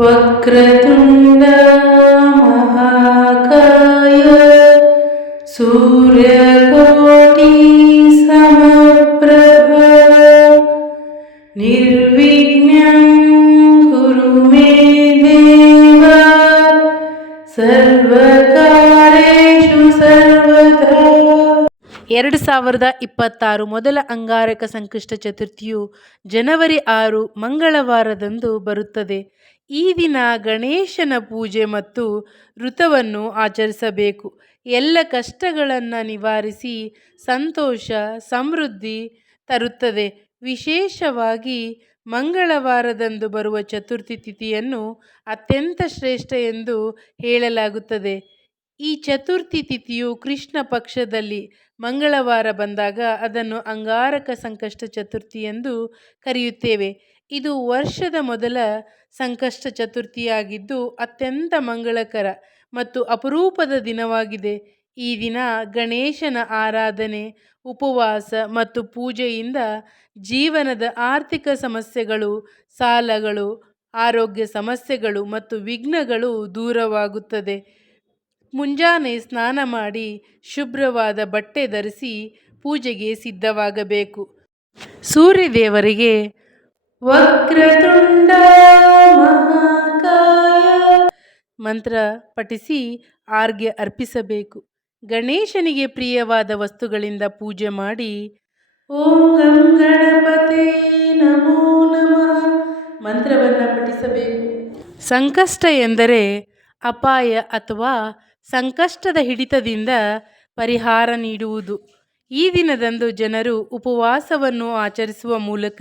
ವಕ್ರತುಂಡ ಮಹಾಕಾಯ ಸೂರ್ಯಕೋಟಿ ಸಮಪ್ರಭ ನಿರ್ವಿಘ್ನಂ ಕುರು ಮೇ ದೇವ ಸರ್ವಕಾರ್ಯೇಷು ಸರ್ವದಾ. 2026 ಮೊದಲ ಅಂಗಾರಕ ಸಂಕಷ್ಟ ಚತುರ್ಥಿಯು ಜನವರಿ 6 ಮಂಗಳವಾರದಂದು ಬರುತ್ತದೆ. ಈ ದಿನ ಗಣೇಶನ ಪೂಜೆ ಮತ್ತು ವ್ರತವನ್ನು ಆಚರಿಸಬೇಕು. ಎಲ್ಲ ಕಷ್ಟಗಳನ್ನು ನಿವಾರಿಸಿ ಸಂತೋಷ ಸಮೃದ್ಧಿ ತರುತ್ತದೆ. ವಿಶೇಷವಾಗಿ ಮಂಗಳವಾರದಂದು ಬರುವ ಚತುರ್ಥಿ ತಿಥಿಯನ್ನು ಅತ್ಯಂತ ಶ್ರೇಷ್ಠ ಎಂದು ಹೇಳಲಾಗುತ್ತದೆ. ಈ ಚತುರ್ಥಿ ತಿಥಿಯು ಕೃಷ್ಣ ಪಕ್ಷದಲ್ಲಿ ಮಂಗಳವಾರ ಬಂದಾಗ ಅದನ್ನು ಅಂಗಾರಕ ಸಂಕಷ್ಟ ಚತುರ್ಥಿ ಎಂದು ಕರೆಯುತ್ತೇವೆ. ಇದು ವರ್ಷದ ಮೊದಲ ಸಂಕಷ್ಟ ಚತುರ್ಥಿಯಾಗಿದ್ದು ಅತ್ಯಂತ ಮಂಗಳಕರ ಮತ್ತು ಅಪರೂಪದ ದಿನವಾಗಿದೆ. ಈ ದಿನ ಗಣೇಶನ ಆರಾಧನೆ, ಉಪವಾಸ ಮತ್ತು ಪೂಜೆಯಿಂದ ಜೀವನದ ಆರ್ಥಿಕ ಸಮಸ್ಯೆಗಳು, ಸಾಲಗಳು, ಆರೋಗ್ಯ ಸಮಸ್ಯೆಗಳು ಮತ್ತು ವಿಘ್ನಗಳು ದೂರವಾಗುತ್ತದೆ. ಮುಂಜಾನೆ ಸ್ನಾನ ಮಾಡಿ ಶುಭ್ರವಾದ ಬಟ್ಟೆ ಧರಿಸಿ ಪೂಜೆಗೆ ಸಿದ್ಧವಾಗಬೇಕು. ಸೂರ್ಯದೇವರಿಗೆ ವಕ್ರತುಂಡ ಮಹಾಕಾಯ ಮಂತ್ರ ಪಠಿಸಿ ಆರ್ಘ್ಯ ಅರ್ಪಿಸಬೇಕು. ಗಣೇಶನಿಗೆ ಪ್ರಿಯವಾದ ವಸ್ತುಗಳಿಂದ ಪೂಜೆ ಮಾಡಿ ಓಂ ಗಂ ಗಣಪತೆ ನಮೋ ನಮಃ ಮಂತ್ರವನ್ನು ಪಠಿಸಬೇಕು. ಸಂಕಷ್ಟ ಎಂದರೆ ಅಪಾಯ ಅಥವಾ ಸಂಕಷ್ಟದ ಹಿಡಿತದಿಂದ ಪರಿಹಾರ ನೀಡುವುದು. ಈ ದಿನದಂದು ಜನರು ಉಪವಾಸವನ್ನು ಆಚರಿಸುವ ಮೂಲಕ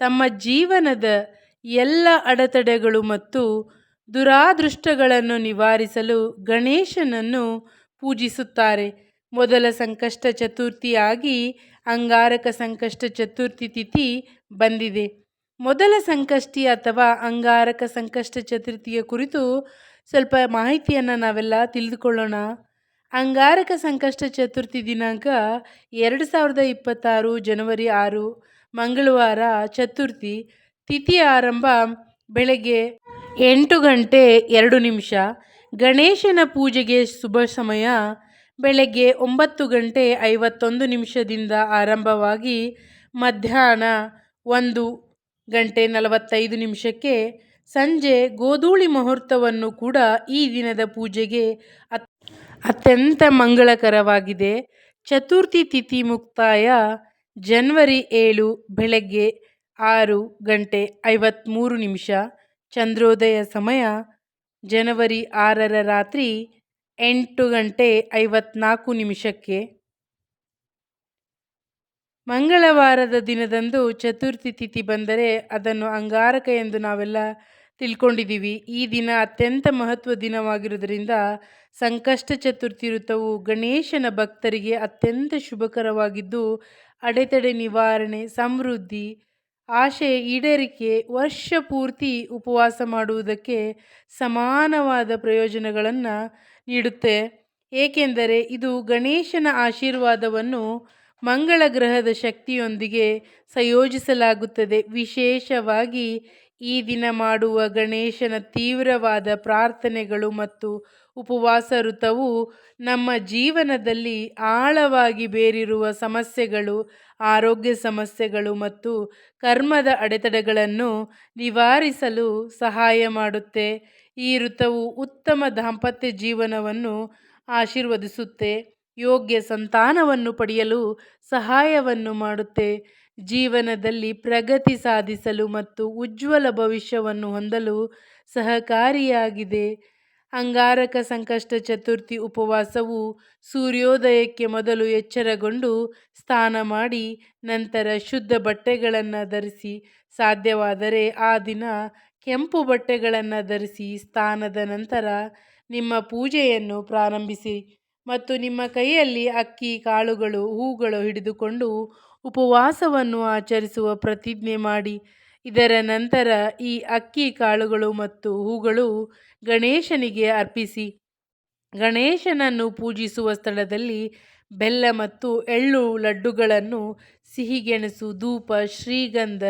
ತಮ್ಮ ಜೀವನದ ಎಲ್ಲ ಅಡೆತಡೆಗಳು ಮತ್ತು ದುರಾದೃಷ್ಟಗಳನ್ನು ನಿವಾರಿಸಲು ಗಣೇಶನನ್ನು ಪೂಜಿಸುತ್ತಾರೆ. ಮೊದಲ ಸಂಕಷ್ಟ ಚತುರ್ಥಿಯಾಗಿ ಅಂಗಾರಕ ಸಂಕಷ್ಟ ಚತುರ್ಥಿ ತಿಥಿ ಬಂದಿದೆ. ಮೊದಲ ಸಂಕಷ್ಟಿ ಅಥವಾ ಅಂಗಾರಕ ಸಂಕಷ್ಟ ಚತುರ್ಥಿಯ ಕುರಿತು ಸ್ವಲ್ಪ ಮಾಹಿತಿಯನ್ನು ನಾವೆಲ್ಲ ತಿಳಿದುಕೊಳ್ಳೋಣ. ಅಂಗಾರಕ ಸಂಕಷ್ಟ ಚತುರ್ಥಿ ದಿನಾಂಕ 2026 ಜನವರಿ 6 ಮಂಗಳವಾರ. ಚತುರ್ಥಿ ತಿಥಿ ಆರಂಭ ಬೆಳಗ್ಗೆ 8:02. ಗಣೇಶನ ಪೂಜೆಗೆ ಶುಭ ಸಮಯ ಬೆಳಗ್ಗೆ 9:51 ಆರಂಭವಾಗಿ ಮಧ್ಯಾಹ್ನ 1:45 ಸಂಜೆ ಗೋಧೂಳಿ ಮುಹೂರ್ತವನ್ನು ಕೂಡ ಈ ದಿನದ ಪೂಜೆಗೆ ಅತ್ಯಂತ ಮಂಗಳಕರವಾಗಿದೆ. ಚತುರ್ಥಿ ತಿಥಿ ಮುಕ್ತಾಯ ಜನವರಿ 7 ಬೆಳಗ್ಗೆ 6:53. ಚಂದ್ರೋದಯ ಸಮಯ ಜನವರಿ 6 ರಾತ್ರಿ 8:54. ಮಂಗಳವಾರದ ದಿನದಂದು ಚತುರ್ಥಿ ತಿಥಿ ಬಂದರೆ ಅದನ್ನು ಅಂಗಾರಕ ಎಂದು ನಾವೆಲ್ಲ ತಿಳ್ಕೊಂಡಿದ್ದೀವಿ. ಈ ದಿನ ಅತ್ಯಂತ ಮಹತ್ವ ದಿನವಾಗಿರುವುದರಿಂದ ಸಂಕಷ್ಟ ಚತುರ್ಥಿ ವ್ರತವು ಗಣೇಶನ ಭಕ್ತರಿಗೆ ಅತ್ಯಂತ ಶುಭಕರವಾಗಿದ್ದು ಅಡೆತಡೆ ನಿವಾರಣೆ, ಸಮೃದ್ಧಿ, ಆಶಯ ಈಡೇರಿಕೆ, ವರ್ಷ ಪೂರ್ತಿ ಉಪವಾಸ ಮಾಡುವುದಕ್ಕೆ ಸಮಾನವಾದ ಪ್ರಯೋಜನಗಳನ್ನು ನೀಡುತ್ತೆ. ಏಕೆಂದರೆ ಇದು ಗಣೇಶನ ಆಶೀರ್ವಾದವನ್ನು ಮಂಗಳ ಗ್ರಹದ ಶಕ್ತಿಯೊಂದಿಗೆ ಸಂಯೋಜಿಸಲಾಗುತ್ತದೆ. ವಿಶೇಷವಾಗಿ ಈ ದಿನ ಮಾಡುವ ಗಣೇಶನ ತೀವ್ರವಾದ ಪ್ರಾರ್ಥನೆಗಳು ಮತ್ತು ಉಪವಾಸ ವ್ರತವು ನಮ್ಮ ಜೀವನದಲ್ಲಿ ಆಳವಾಗಿ ಬೇರಿರುವ ಸಮಸ್ಯೆಗಳು, ಆರೋಗ್ಯ ಸಮಸ್ಯೆಗಳು ಮತ್ತು ಕರ್ಮದ ಅಡೆತಡೆಗಳನ್ನು ನಿವಾರಿಸಲು ಸಹಾಯ ಮಾಡುತ್ತೆ. ಈ ವ್ರತವು ಉತ್ತಮ ದಾಂಪತ್ಯ ಜೀವನವನ್ನು ಆಶೀರ್ವದಿಸುತ್ತೆ, ಯೋಗ್ಯ ಸಂತಾನವನ್ನು ಪಡೆಯಲು ಸಹಾಯವನ್ನು ಮಾಡುತ್ತೆ, ಜೀವನದಲ್ಲಿ ಪ್ರಗತಿ ಸಾಧಿಸಲು ಮತ್ತು ಉಜ್ವಲ ಭವಿಷ್ಯವನ್ನು ಹೊಂದಲು ಸಹಕಾರಿಯಾಗಿದೆ. ಅಂಗಾರಕ ಸಂಕಷ್ಟ ಚತುರ್ಥಿ ಉಪವಾಸವು ಸೂರ್ಯೋದಯಕ್ಕೆ ಮೊದಲು ಎಚ್ಚರಗೊಂಡು ಸ್ನಾನ ಮಾಡಿ ನಂತರ ಶುದ್ಧ ಬಟ್ಟೆಗಳನ್ನು ಧರಿಸಿ, ಸಾಧ್ಯವಾದರೆ ಆ ದಿನ ಕೆಂಪು ಬಟ್ಟೆಗಳನ್ನು ಧರಿಸಿ ಸ್ನಾನದ ನಂತರ ನಿಮ್ಮ ಪೂಜೆಯನ್ನು ಪ್ರಾರಂಭಿಸಿ ಮತ್ತು ನಿಮ್ಮ ಕೈಯಲ್ಲಿ ಅಕ್ಕಿ ಕಾಳುಗಳು, ಹೂಗಳು ಹಿಡಿದುಕೊಂಡು ಉಪವಾಸವನ್ನು ಆಚರಿಸುವ ಪ್ರತಿಜ್ಞೆ ಮಾಡಿ. ಇದರ ನಂತರ ಈ ಅಕ್ಕಿ ಕಾಳುಗಳು ಮತ್ತು ಹೂಗಳು ಗಣೇಶನಿಗೆ ಅರ್ಪಿಸಿ. ಗಣೇಶನನ್ನು ಪೂಜಿಸುವ ಸ್ಥಳದಲ್ಲಿ ಬೆಲ್ಲ ಮತ್ತು ಎಳ್ಳು ಲಡ್ಡುಗಳನ್ನು, ಸಿಹಿಗೆಣಸು, ಧೂಪ, ಶ್ರೀಗಂಧ,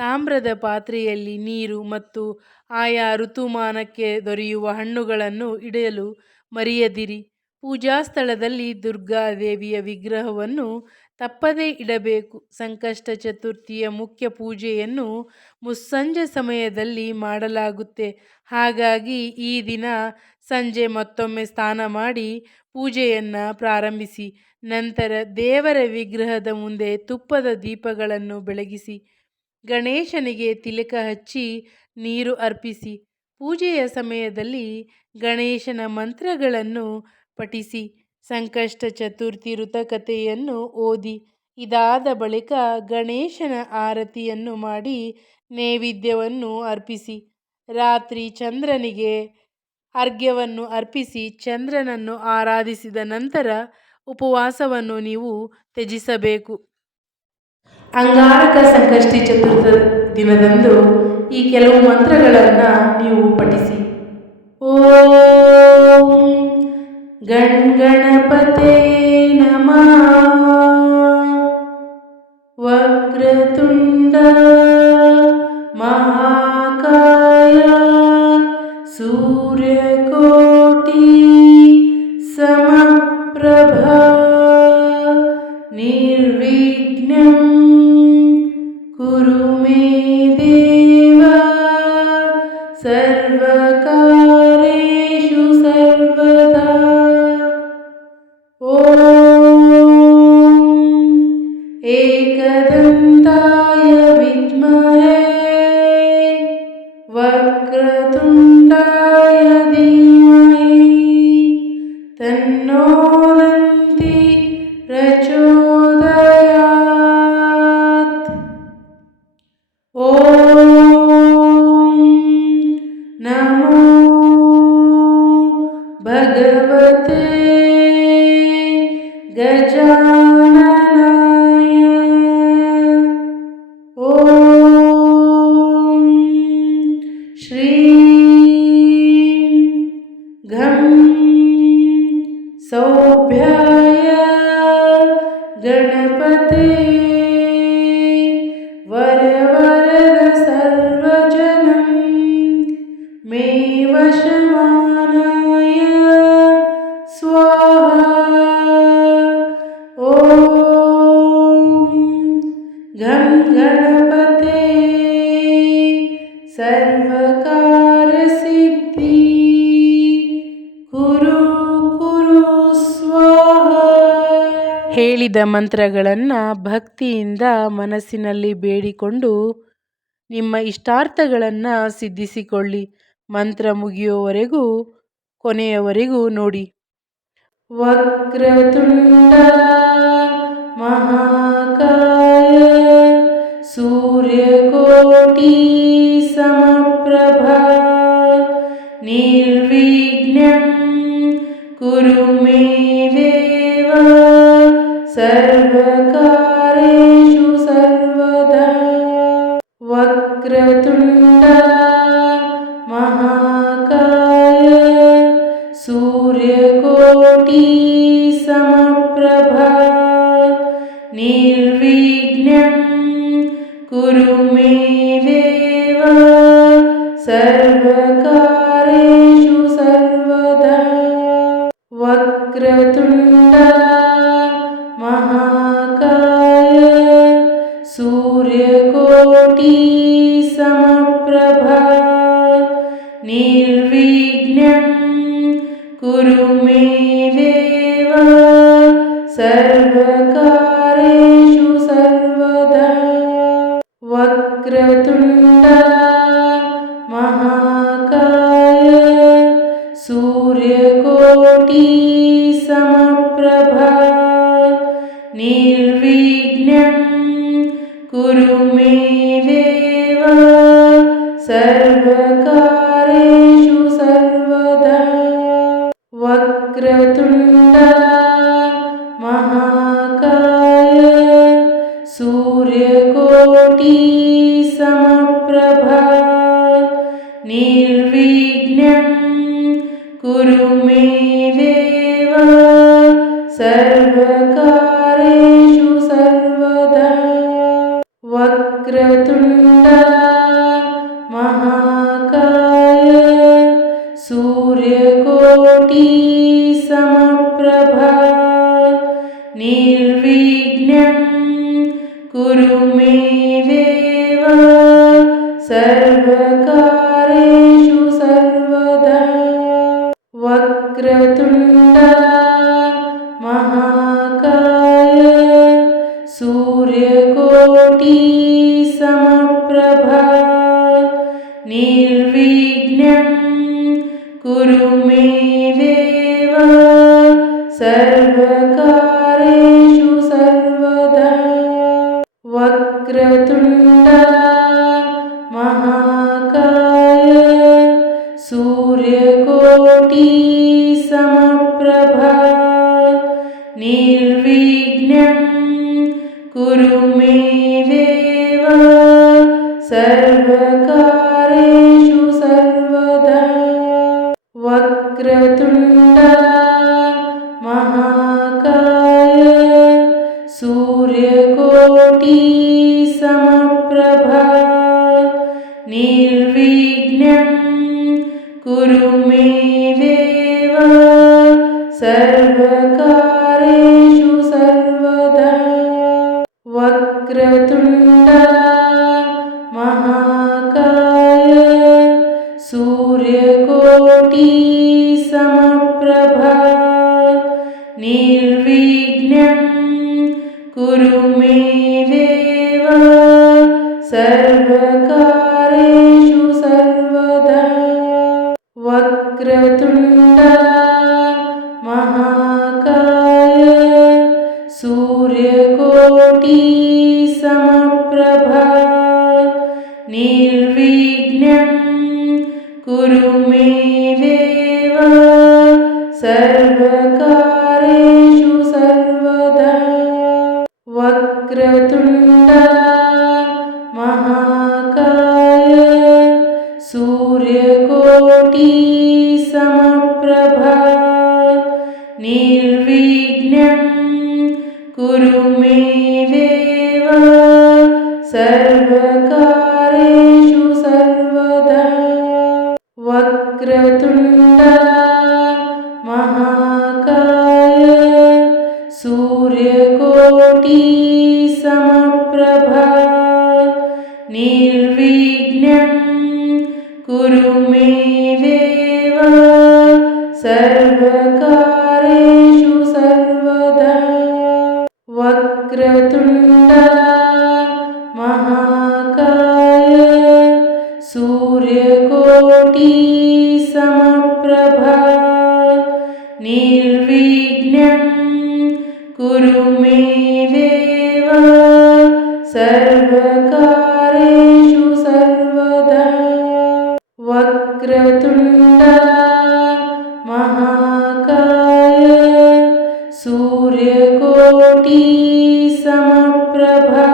ತಾಮ್ರದ ಪಾತ್ರೆಯಲ್ಲಿ ನೀರು ಮತ್ತು ಆಯಾ ಋತುಮಾನಕ್ಕೆ ದೊರೆಯುವ ಹಣ್ಣುಗಳನ್ನು ಇಡಲು ಮರೆಯದಿರಿ. ಪೂಜಾ ಸ್ಥಳದಲ್ಲಿ ದುರ್ಗಾದೇವಿಯ ವಿಗ್ರಹವನ್ನು ತಪ್ಪದೇ ಇಡಬೇಕು. ಸಂಕಷ್ಟ ಚತುರ್ಥಿಯ ಮುಖ್ಯ ಪೂಜೆಯನ್ನು ಮುಸ್ಸಂಜೆ ಸಮಯದಲ್ಲಿ ಮಾಡಲಾಗುತ್ತೆ. ಹಾಗಾಗಿ ಈ ದಿನ ಸಂಜೆ ಮತ್ತೊಮ್ಮೆ ಸ್ನಾನ ಮಾಡಿ ಪೂಜೆಯನ್ನು ಪ್ರಾರಂಭಿಸಿ. ನಂತರ ದೇವರ ವಿಗ್ರಹದ ಮುಂದೆ ತುಪ್ಪದ ದೀಪಗಳನ್ನು ಬೆಳಗಿಸಿ ಗಣೇಶನಿಗೆ ತಿಲಕ ಹಚ್ಚಿ ನೀರು ಅರ್ಪಿಸಿ. ಪೂಜೆಯ ಸಮಯದಲ್ಲಿ ಗಣೇಶನ ಮಂತ್ರಗಳನ್ನು ಪಠಿಸಿ ಸಂಕಷ್ಟ ಚತುರ್ಥಿ ಋತಕಥೆಯನ್ನು ಓದಿ. ಇದಾದ ಬಳಿಕ ಗಣೇಶನ ಆರತಿಯನ್ನು ಮಾಡಿ ನೈವೇದ್ಯವನ್ನು ಅರ್ಪಿಸಿ. ರಾತ್ರಿ ಚಂದ್ರನಿಗೆ ಅರ್ಘ್ಯವನ್ನು ಅರ್ಪಿಸಿ ಚಂದ್ರನನ್ನು ಆರಾಧಿಸಿದ ನಂತರ ಉಪವಾಸವನ್ನು ನೀವು ತ್ಯಜಿಸಬೇಕು. ಅಂಗಾರಕ ಸಂಕಷ್ಟಿ ಚತುರ್ಥಿ ದಿನದಂದು ಈ ಕೆಲವು ಮಂತ್ರಗಳನ್ನು ನೀವು ಪಠಿಸಿ. ಓಂ ಗಣಪತೆ ನಮಃ. ವಕ್ರತುಂಡ ಮಹಾಕಾಯ ಸೂರ್ಯಕೋಟಿ ಸಮಪ್ರಭಾ ನಿರ್ವಿಘ್ನಂ ಕುರು ಮೇ ದೇವ ಸರ್ವಕಾರ್ಯೇಷು ಸರ್ವದಾ. ಓಂ ಏಕದಂತಾಯ ವಿದ್ಮಹೇ ವಕ್ರತುಂಡಾಯ ಧೀಮಹಿ ತನ್ನೋ ದಂತಿ ಪ್ರಚೋದಯಾತ್. ಓಂ ನಮೋ ಭಗವತೆ ಗಜಾನನಾಯ. ಓಂ ಶ್ರೀ ಘಂ ಸೌಭ್ಯಾಯ ಗಣಪತೆ ವರವರದ ಸರ್ವಜನಂ ಮೇ ವಶಮಾನಾಯ ಸ್ವಾಹಾ. ಓಂ ಗಂ ಗಣಪತೆ ಸರ್ವಕಾರ್ಯಸಿದ್ಧಿ ಕುರು ಕುರು ಸ್ವಾಹಾ. ಹೇಳಿದ ಮಂತ್ರಗಳನ್ನು ಭಕ್ತಿಯಿಂದ ಮನಸ್ಸಿನಲ್ಲಿ ಬೇಡಿಕೊಂಡು ನಿಮ್ಮ ಇಷ್ಟಾರ್ಥಗಳನ್ನು ಸಿದ್ಧಿಸಿಕೊಳ್ಳಿ. ಮಂತ್ರ ಮುಗಿಯುವವರೆಗೂ ಕೊನೆಯವರೆಗೂ ನೋಡಿ. ವಕ್ರತುಂಡ ಮಹಾಕಾಯ ಸೂರ್ಯಕೋಟಿ ಸಮಪ್ರಭಾ ನಿರ್ವಿಘ್ನಂ ಕುರು ಮೇ ದೇವ ಸರ್ವಕಾರ್ಯೇಷು ಸರ್ವದಾ. ವಕ್ರತುಂಡ ಮಹಾಕಾಯ ಸೂರ್ಯಕೋಟಿ ಸಮಪ್ರಭಾ ನಿರ್ವಿಘ್ನಂ ಕುರು ಮೇ ದೇವ ಸರ್ವಕಾರ್ಯೇಷು ಸರ್ವದಾ. ವಕ್ರತುಂಡ ಮಹಾಕಾಯ ಸೂರ್ಯಕೋಟಿ ಸಮಪ್ರಭಾ ನಿರ್ವಿಘ್ನಂ ಕುರು ಮೇ ದೇವ ಸರ್ವಕಾರ್ಯೇಷು ಸರ್ವದಾ. ವಕ್ರತುಂಡ ಮಹಾಕಾಯ ಸೂರ್ಯಕೋಟಿ ಸಮಪ್ರಭಾ ನಿರ್ವಿಘ್ನಂ ಕುರು ಮೇ ದೇವ ಸರ್ವಕಾರ್ಯೇಷು ಸರ್ವದಾ. ವಕ್ರತುಂಡ ಮಹಾಕಾಯ ಸೂರ್ಯಕೋಟಿ ಸಮಪ್ರಭಾ ನಿರ್ವಿಘ್ನಂ ಕುರು ಮೇ ದೇವ ಸರ್ವಕಾರ್ಯೇಷು ಸರ್ವದಾ. ವಕ್ರತುಂಡ वक्रतुण्ड महाकाय सूर्यकोटि समप्रभा निर्विघ्नं कुरु मे देव सर्वकार्येषु सर्वदा। वक्रतुण्ड महाकाय सूर्यकोटि समप्रभा निर्विघ्नं कुरु मे देव सर्वकार्येषु सर्वदा। वक्रतुण्ड महाकाय सूर्यकोटि समप्रभा निर्विघ्नं कुरु मे देव सर्वकार्येषु सर्वदा। वक्रतुण्ड महाकाय सूर्यकोटि समप्रभा निर्विघ्नं कुरु मे देव सर्वकार्येषु सर्वदा। वक्रतुण्ड महाकाय सूर्यकोटि समप्रभा निर्विघ्नं कुरु मे देव सर्वकार्येषु सर्वदा। वक्रतुण्ड महाकाय सूर्यकोटि समप्रभा निर्विघ्नं कुरु मे देव सर्वकार्येषु सर्वदा। वक्रतुण्ड महाकाय सूर्यकोटि समप्रभा निर्विघ्नं कुरु मे देव सर्वकार्येषु सर्वदा। वक्रतुण्ड महाकाय सूर्यकोटि समप्रभा निर्विघ्नं कुरु मे देव सर्वकार्येषु सर्वदा। वक्रतुण्ड महाकाय सूर्यकोटि समप्रभा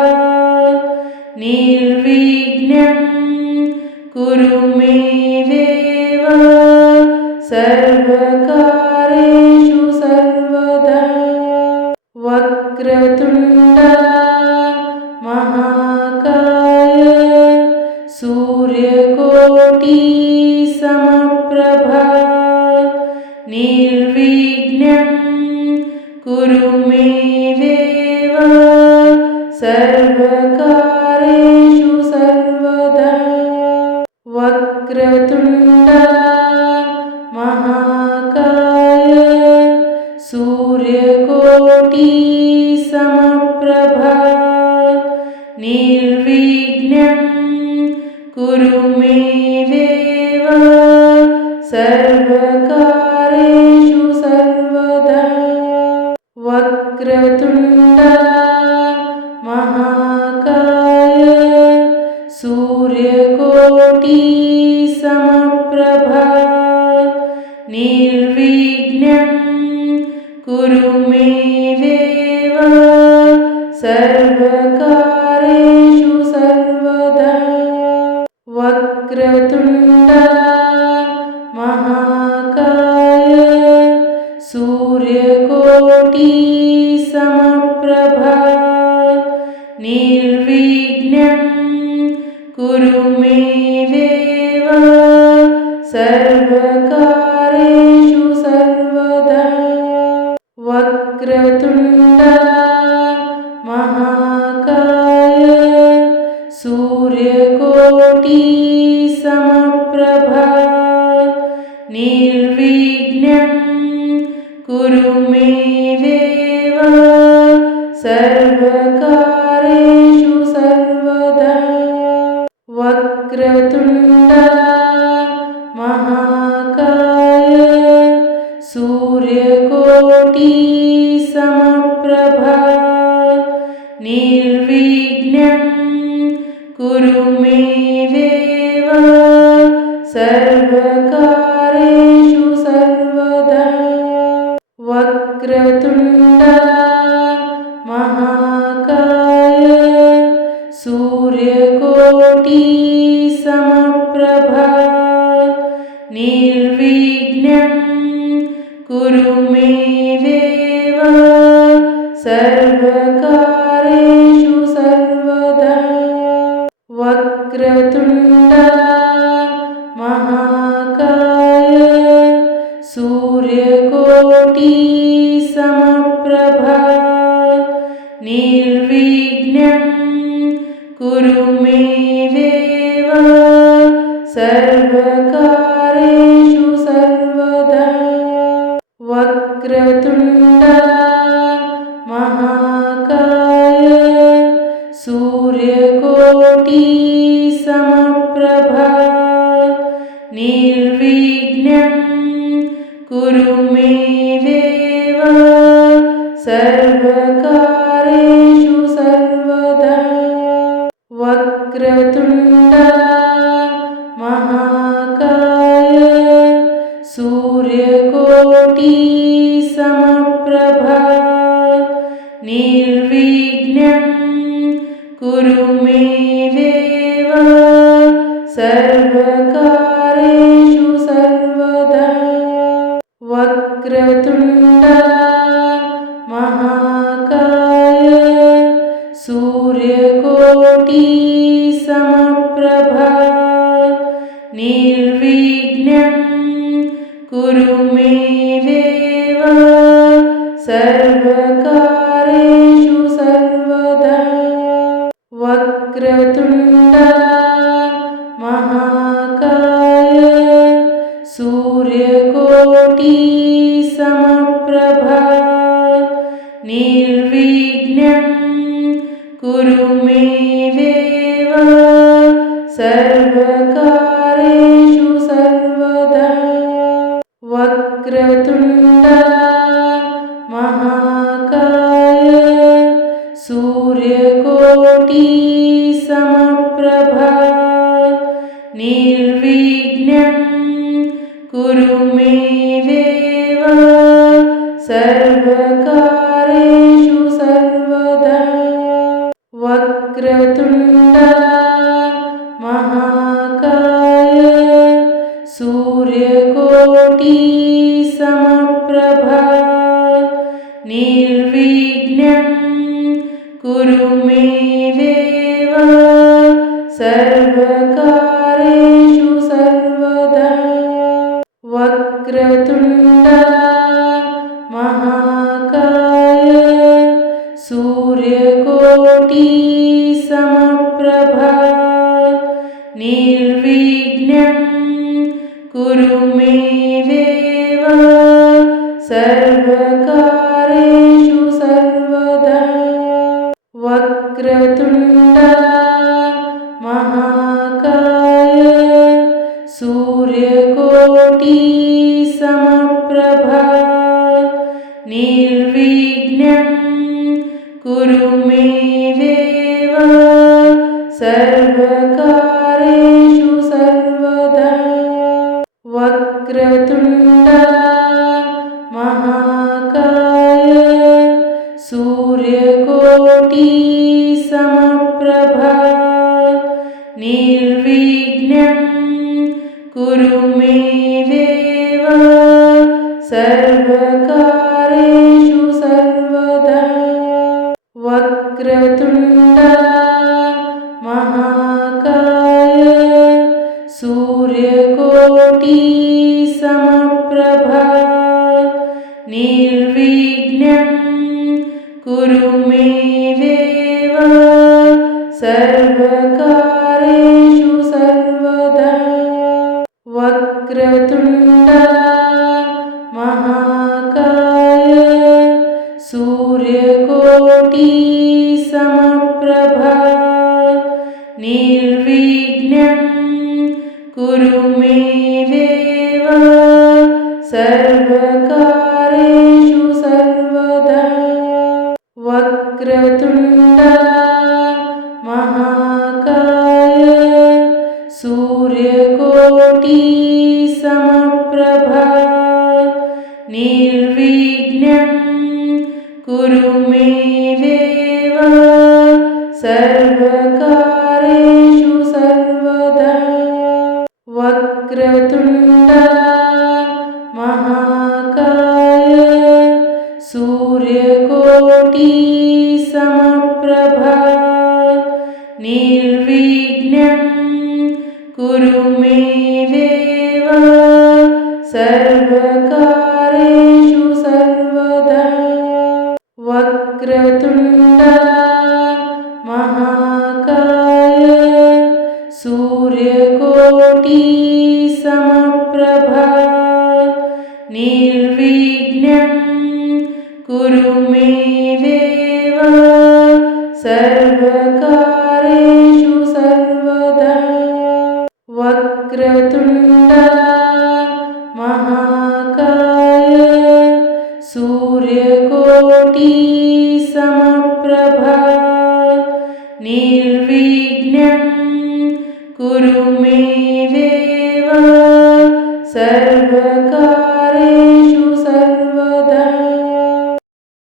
निर्विघ्नं कुरु मे देव सर्वकार्येषु सर्वदा। वक्रतुण्ड महाकाय सूर्यकोटि समप्रभा निर्विघ्नं कुरु मे देव सर्वकार्येषु सर्वदा। वक्रतुण्ड महाकाय सूर्यकोटि समप्रभा निर्विघ्नं कुरु मे देव सर्वकार्येषु सर्वदा। वक्रतुण्ड महाकाय सूर्यकोटि समप्रभा निर्विघ्नं कुरु मे देव सर्वकार्येषु सर्वदा। वक्रतुण्ड महाकाय सूर्यकोटि समप्रभा निर्विघ्नं कुरु मे देव सर्वकार्येषु सर्वदा। वक्रतुण्ड महाकाय सूर्यकोटि समप्रभा निर्विघ्नं सर्वकार्येषु सर्वदा वक्रतुण्ड महाकाय सूर्यकोटि समप्रभा निर्विघ्नं कुरु मे देव सर्वकार्येषु सर्वदा वक्रतुण्ड महाकाय सूर्यकोटि समप्रभा निर्विघ्नं कुरु मे देव सर्वकार्येषु सर्वदा वक्रतुण्ड महाकाय सूर्यकोटि समप्रभा निर्विघ्नं कुरु मे देव सर्वकार्येषु सर्वदा वक्रतुण्ड महाकाय सूर्यकोटि समप्रभा निर्विघ्नं कुरु मे देव सर्वकार्येषु सर्वदा वक्रतुण्ड महाकाय सूर्यकोटि समप्रभा निर्विघ्नं कुरु मे देव सर्वकार्येषु सर्वदा वक्रतुण्ड महाकाय सूर्यकोटि समप्रभा निर्विघ्नं कुरु मे देव सर्वकार्येषु सर्वदा वक्रतुण्ड महाकाय सूर्यकोटि समप्रभा निर्विघ्नं कुरु मे देव सर्वकार्येषु सर्वदा वक्रतुण्ड महाकाय सूर्यकोटि समप्रभा निर्विघ्नं कुरु मे देव सर्वकार्येषु सर्वदा वक्रतुण्ड महाकाय सूर्यकोटि समप्रभा निर्विघ्नं कुरु मे देव सर्वकार्येषु सर्वदा वक्रतुण्ड महाकाय सूर्यकोटि समप्रभा निर्विघ्नं कुरु मे देव सर्वकार्येषु सर्वदा वक्रतुण्ड महाकाय सूर्यकोटि समप्रभा निर्विघ्नं कुरु मे देव सर्वकार्येषु सर्वदा वक्रतुण्ड महाकाय सूर्यकोटि समप्रभा निर्विघ्नं कुरु मे देव सर्वकार्येषु सर्वदा वक्रतुण्ड महाकाय सूर्यकोटि समप्रभा निर्विघ्नं कुरु मे देव सर्वकार्येषु सर्वदा वक्रतुण्ड महाकाय सूर्यकोटि सर्वकारेषु सर्वदा वक्रतुण्ड महाकाय सूर्यकोटि समप्रभा निर्विघ्नं कुरु मे देव सर्वकारेषु सर्वदा वक्रतुण्ड महाकाय सूर्यकोटि समप्रभा निर्विघ्नं कुरु मे देव सर्वकारेषु